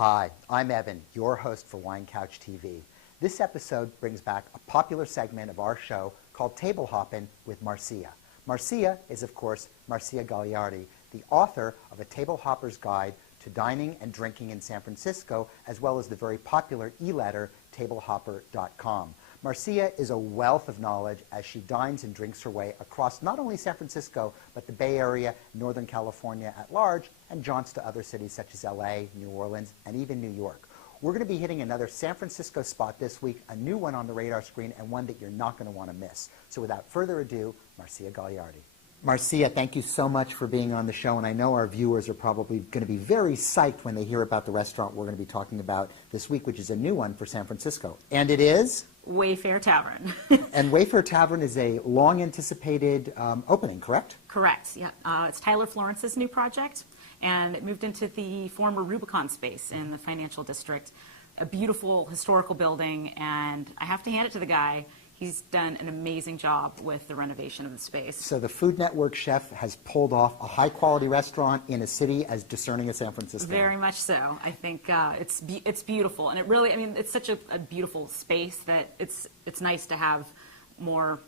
Hi, I'm Evan, your host for Wine Couch TV. This episode brings back a popular segment of our show called Tablehoppin with Marcia. Marcia is, of course, Marcia Gagliardi, the author of A Tablehopper's Guide to Dining and Drinking in San Francisco, as well as the very popular e-letter, tablehopper.com. Marcia is a wealth of knowledge as she dines and drinks her way across not only San Francisco, but the Bay Area, Northern California at large, and jaunts to other cities such as LA, New Orleans, and even New York. We're going to be hitting another San Francisco spot this week, a new one on the radar screen, and one that you're not going to want to miss. So without further ado, Marcia Gagliardi. Marcia, thank you so much for being on the show, and I know our viewers are probably going to be very psyched when they hear about the restaurant we're going to be talking about this week, which is a new one for San Francisco. And it is? Wayfare Tavern. And Wayfare Tavern is a long-anticipated opening, correct? Correct, yeah. It's Tyler Florence's new project, and it moved into the former Rubicon space in the financial district. A beautiful historical building, and I have to hand it to the guy. He's done an amazing job with the renovation of the space. So the Food Network chef has pulled off a high-quality restaurant in a city as discerning as San Francisco. Very much so. I think it's beautiful, and it really, I mean, it's such a beautiful space that it's nice to have more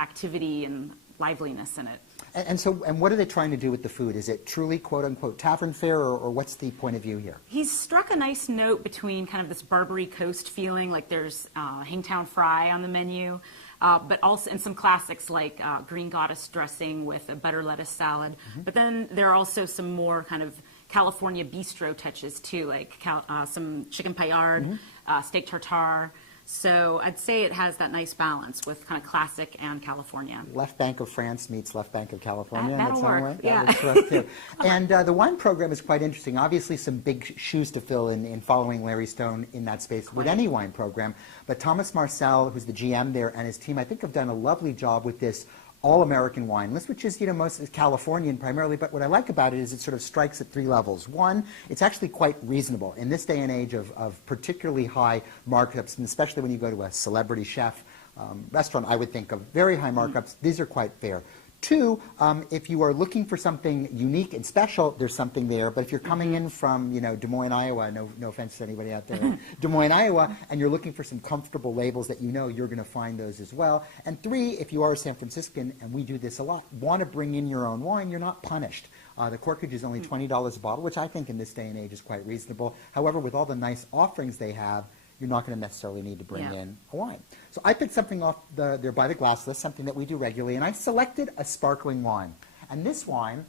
activity and liveliness in it. And what are they trying to do with the food? Is it truly quote-unquote tavern fare, or what's the point of view here? He's struck a nice note between kind of this Barbary Coast feeling, like there's Hangtown Fry on the menu, but also in some classics like green goddess dressing with a butter lettuce salad. Mm-hmm. But then there are also some more kind of California bistro touches too, like some chicken paillard, steak tartare. So I'd say it has that nice balance with kind of classic and California. Left Bank of France meets Left Bank of California. That'll work, way? yeah. That works for us too. And the wine program is quite interesting. Obviously some big shoes to fill in following Larry Stone in that space with any wine program. But Thomas Marcel, who's the GM there, and his team, I think have done a lovely job with this all-American wine list, which is, mostly Californian primarily, but what I like about it is it sort of strikes at three levels. One, it's actually quite reasonable. In this day and age of particularly high markups, and especially when you go to a celebrity chef restaurant, I would think of very high markups. These are quite fair. Two, if you are looking for something unique and special, there's something there. But if you're coming in from, Des Moines, Iowa, no offense to anybody out there, Des Moines, Iowa, and you're looking for some comfortable labels that you're going to find those as well. And three, if you are a San Franciscan, and we do this a lot, want to bring in your own wine, you're not punished. The corkage is only $20 a bottle, which I think in this day and age is quite reasonable. However, with all the nice offerings they have, you're not going to necessarily need to bring in a wine. So I picked something off their by the glass list, something that we do regularly, and I selected a sparkling wine. And this wine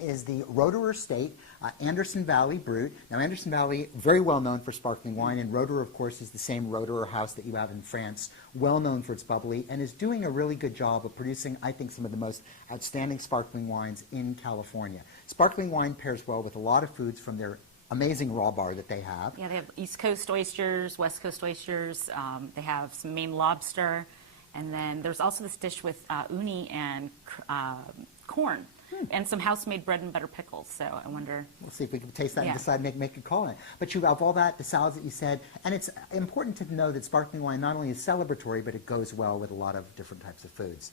is the Roederer State Anderson Valley Brut. Now, Anderson Valley, very well known for sparkling wine, and Roederer, of course, is the same Roederer house that you have in France, well known for its bubbly, and is doing a really good job of producing, I think, some of the most outstanding sparkling wines in California. Sparkling wine pairs well with a lot of foods from their amazing raw bar that they have. Yeah, they have East Coast oysters, West Coast oysters. They have some Maine lobster. And then there's also this dish with uni and corn and some house-made bread and butter pickles. So I wonder. We'll see if we can taste that and decide make a call on it. But you have all that, the salads that you said, and it's important to know that sparkling wine not only is celebratory, but it goes well with a lot of different types of foods.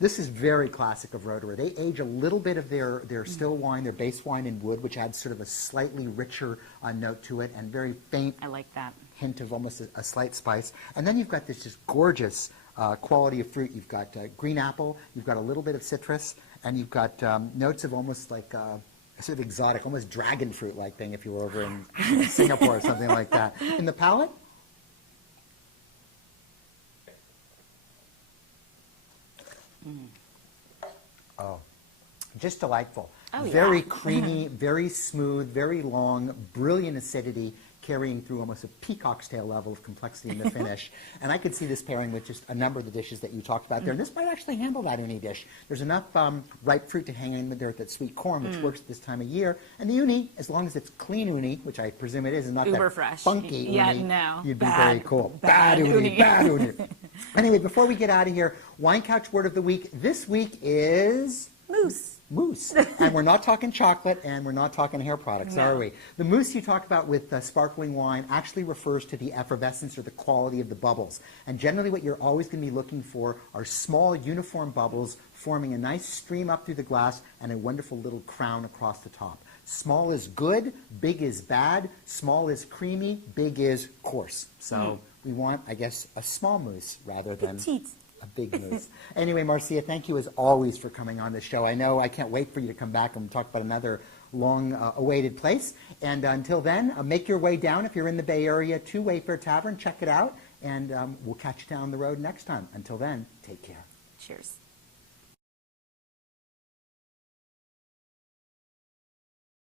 This is very classic of Roederer. They age a little bit of their still wine, their base wine in wood, which adds sort of a slightly richer note to it and very faint I like that. hint of almost a slight spice. And then you've got this just gorgeous quality of fruit. You've got green apple, you've got a little bit of citrus, and you've got notes of almost like a sort of exotic, almost dragon fruit-like thing if you were over in Singapore or something like that. In the palate, oh, just delightful. Oh, very yeah. creamy, very smooth, very long, brilliant acidity, carrying through almost a peacock's tail level of complexity in the finish. And I could see this pairing with just a number of the dishes that you talked about there. And this might actually handle that uni dish. There's enough ripe fruit to hang in there with that sweet corn, which works at this time of year. And the uni, as long as it's clean uni, which I presume it is, and not Uber that fresh. funky uni, no. you'd Bad. be very cool. Bad uni. Bad uni. Anyway, before we get out of here, Wine Couch Word of the Week. This week is Mousse. Mousse. And we're not talking chocolate, and we're not talking hair products, No. are we? The mousse you talk about with sparkling wine actually refers to the effervescence or the quality of the bubbles. And generally what you're always going to be looking for are small, uniform bubbles forming a nice stream up through the glass and a wonderful little crown across the top. Small is good, big is bad, small is creamy, big is coarse. So we want, I guess, a small mousse rather than a big mousse. Anyway, Marcia, thank you as always for coming on the show. I know I can't wait for you to come back and talk about another long awaited place. And until then, make your way down if you're in the Bay Area to Wayfare Tavern. Check it out, and we'll catch you down the road next time. Until then, take care. Cheers.